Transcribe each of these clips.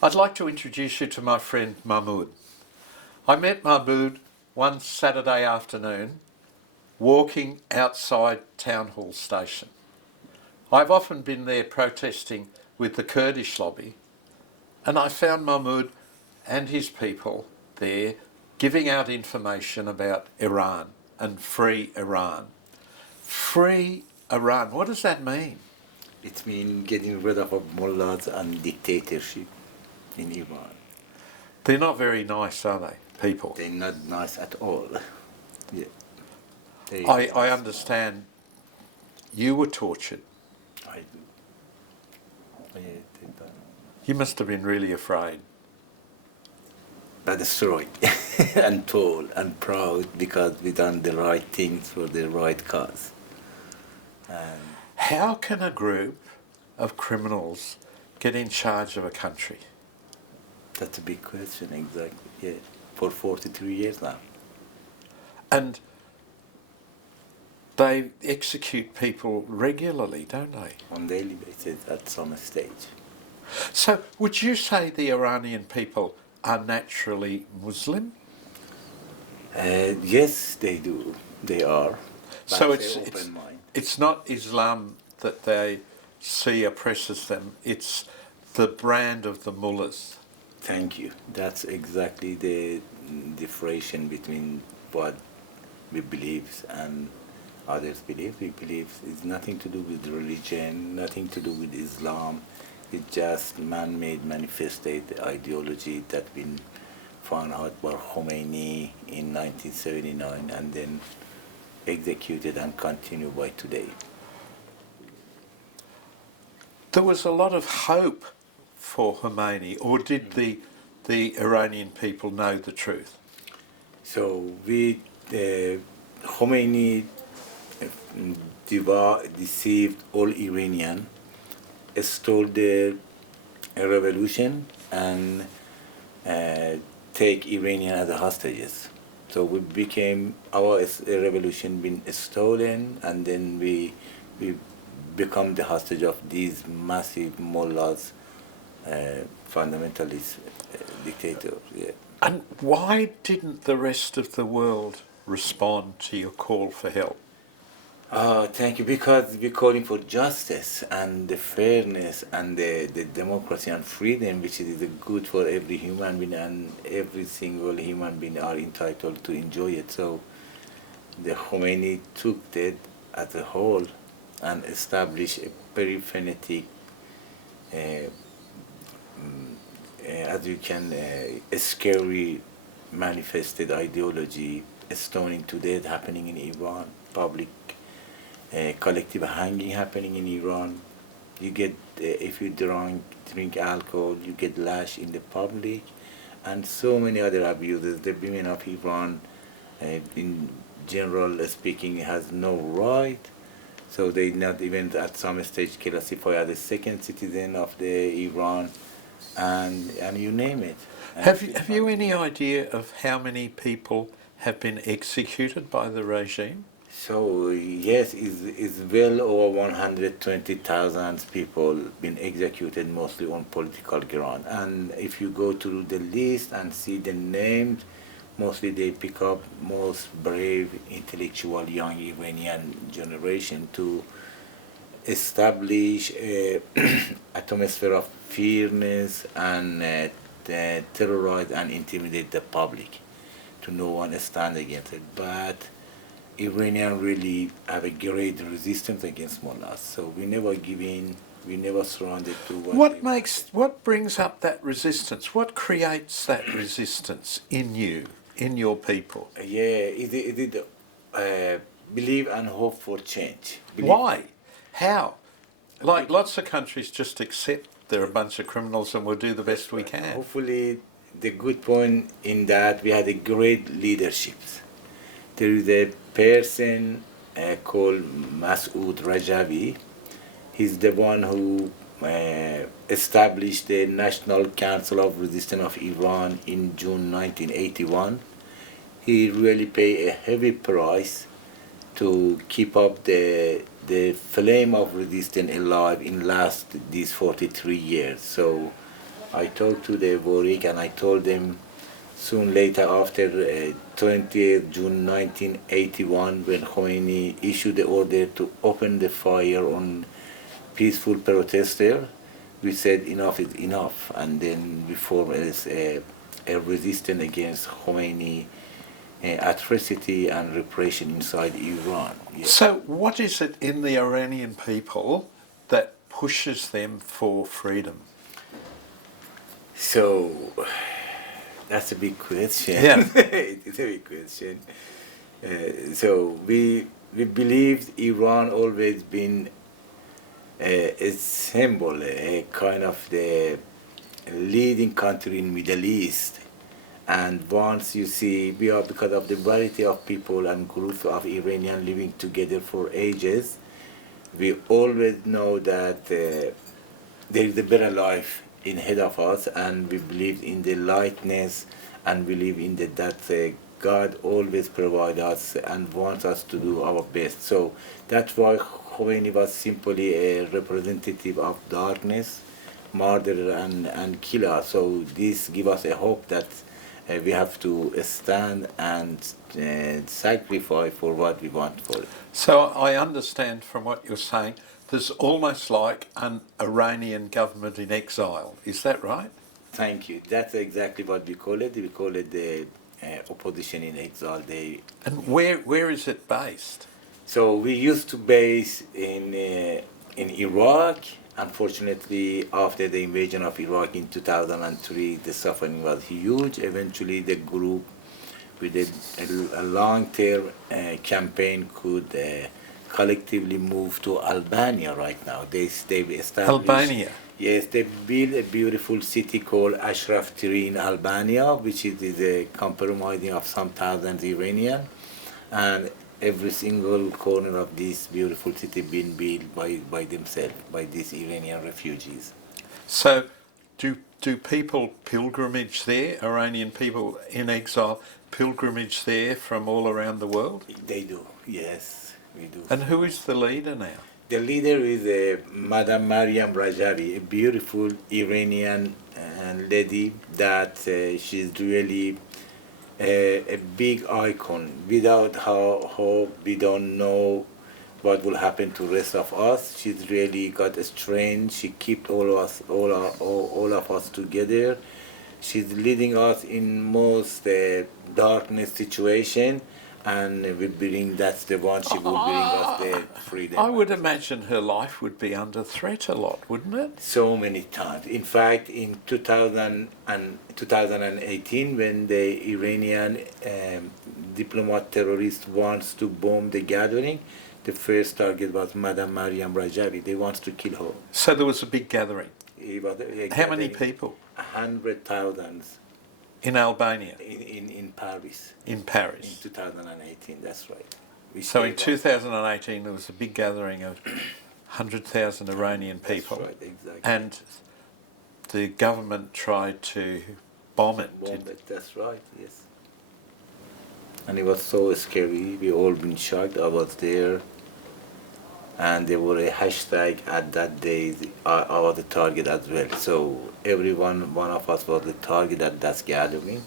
I'd like to introduce you to my friend Mahmood. I met Mahmood one Saturday afternoon walking outside Town Hall Station. I've often been there protesting with the Kurdish lobby, and I found Mahmood and his people there giving out information about Iran and free Iran. Free Iran, what does that mean? It means getting rid of mullahs and dictatorship in Iran. They're not very nice, are they, people? They're not nice at all. Yeah. I understand you were tortured. I do. Yeah, they done. You must have been really afraid. But destroyed and tall and proud because we done the right things for the right cause. And How can a group of criminals get in charge of a country? that's a big question, exactly. Yeah, for 43 years now. And they execute people regularly, don't they? On daily basis at some stage. So would you say the Iranian people are naturally Muslim? Yes, they do. They are. But So they're open mind. it's not Islam that they see oppresses them, it's the brand of the mullahs. Thank you. That's exactly the differentiation between what we believe and others believe. We believe it's nothing to do with religion, nothing to do with Islam. It's just man-made manifested ideology that been found out by Khomeini in 1979 and then executed and continued by today. There was a lot of hope for Khomeini, or did the Iranian people know the truth? So Khomeini deceived all Iranian, stole the revolution and take Iranian as hostages. So we became, our revolution been stolen, and then we become the hostage of these massive mullahs, fundamentalist dictators. Yeah. And why didn't the rest of the world respond to your call for help? Thank you, because we're calling for justice and the fairness and the democracy and freedom, which is good for every human being, and every single human being are entitled to enjoy it. So the Khomeini took that as a whole and established a very fanatic, as you can, a scary manifested ideology, stoning to death happening in Iran, public collective hanging happening in Iran. You get, if you drink alcohol, you get lashed in the public, and so many other abuses. The women of Iran, in general speaking, has no right. So they not even at some stage classify as a second citizen of the Iran, and you name it. Have you any idea of how many people have been executed by the regime? So yes, is well over 120,000 people been executed, mostly on political ground. And if you go through the list and see the names, mostly they pick up most brave, intellectual, young Iranian generation to establish a atmosphere of fearness and terrorize and intimidate the public. To no one stand against it, but Iranians really have a great resistance against mullahs. So we never give in. We never surrendered to What brings up that resistance? What creates that resistance in you, in your people? Yeah, it believe and hope for change. Why? How? Like lots of countries just accept they're a bunch of criminals and we'll do the best we can. Hopefully, the good point in that we had a great leadership. There is a person called Masoud Rajavi. He's the one who established the National Council of Resistance of Iran in June 1981. He really paid a heavy price to keep up the flame of resistance alive in these 43 years. So I talked to the Warwick and I told them soon later after 20th June 1981 when Khomeini issued the order to open the fire on peaceful protesters, we said enough is enough, and then we formed a resistance against Khomeini atrocity and repression inside Iran. Yes. So what is it in the Iranian people that pushes them for freedom? So that's a big question. Yeah. It's a big question. So we believed Iran always been a symbol, a kind of the leading country in Middle East. And once you see, we are because of the variety of people and groups of Iranian living together for ages, we always know that there is a better life in ahead of us, and we believe in the lightness, and believe in that God always provides us and wants us to do our best. So that's why Khomeini was simply a representative of darkness, murder and killer. So this gives us a hope that we have to stand and sacrifice for what we want for it. So I understand from what you're saying, there's almost like an Iranian government in exile. Is that right? Thank you. That's exactly what we call it. We call it the opposition in exile. And where is it based? So we used to base in Iraq. Unfortunately, after the invasion of Iraq in 2003, the suffering was huge. Eventually, the group, with a long-term campaign, could collectively move to Albania right now. They've established... Albania? Yes, they built a beautiful city called Ashraf Tiri in Albania, which is a compromising of some thousands Iranian. And every single corner of this beautiful city being built by themselves, by these Iranian refugees. So do people pilgrimage there, Iranian people in exile, pilgrimage there from all around the world? They do, yes, we do. And who is the leader now? The leader is Madam Mariam Rajavi, a beautiful Iranian lady that she's really a big icon. Without her, we don't know what will happen to rest of us. She's really got a strength. She keeps all of us together. She's leading us in most darkness situation, and that's the one she will bring us the freedom. I would imagine her life would be under threat a lot, wouldn't it? So many times. In fact, in 2018, when the Iranian diplomat terrorist wants to bomb the gathering, the first target was Madam Mariam Rajavi. They want to kill her. So there was a big gathering. How many people? 100,000. In Albania? In Paris. In Paris? In 2018, that's right. So in 2018 there was a big gathering of 100,000 Iranian people. That's right, exactly. And the government tried to bomb it. That's right, yes. And it was so scary. We all been shocked. I was there. And there were a hashtag at that day. I was the target as well. So one of us was the target at that gathering.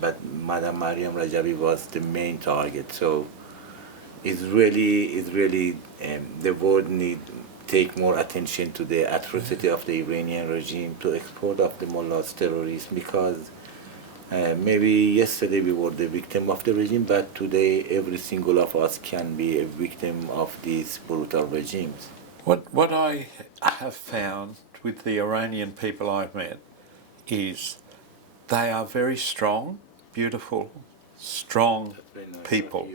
But Madam Mariam Rajavi was the main target. So it's really the world need take more attention to the atrocity of the Iranian regime, to export of the mullahs terrorists, because maybe yesterday we were the victim of the regime, but today every single of us can be a victim of these brutal regimes. What I have found with the Iranian people I've met is they are very strong, beautiful, strong people.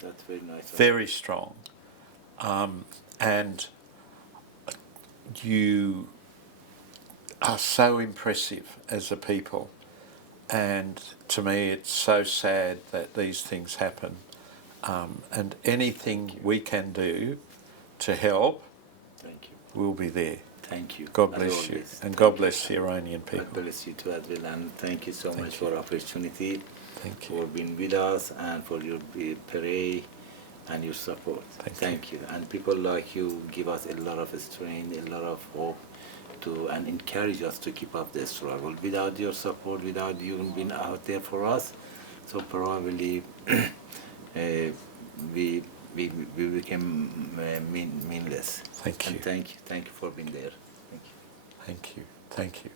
That's very nice. Very strong. And you are so impressive as a people. And to me, it's so sad that these things happen. And anything we can do to help, we'll be there. Thank you. God bless you. And God bless the Iranian people. God bless you too as well. And thank you so much for the opportunity. Thank you. For being with us and for your prayer and your support. Thank you. And people like you give us a lot of strength, a lot of hope. to and encourage us to keep up the struggle. Without your support, without you being out there for us, so probably we we became meaningless. Thank you. And thank you for being there. Thank you. Thank you. Thank you.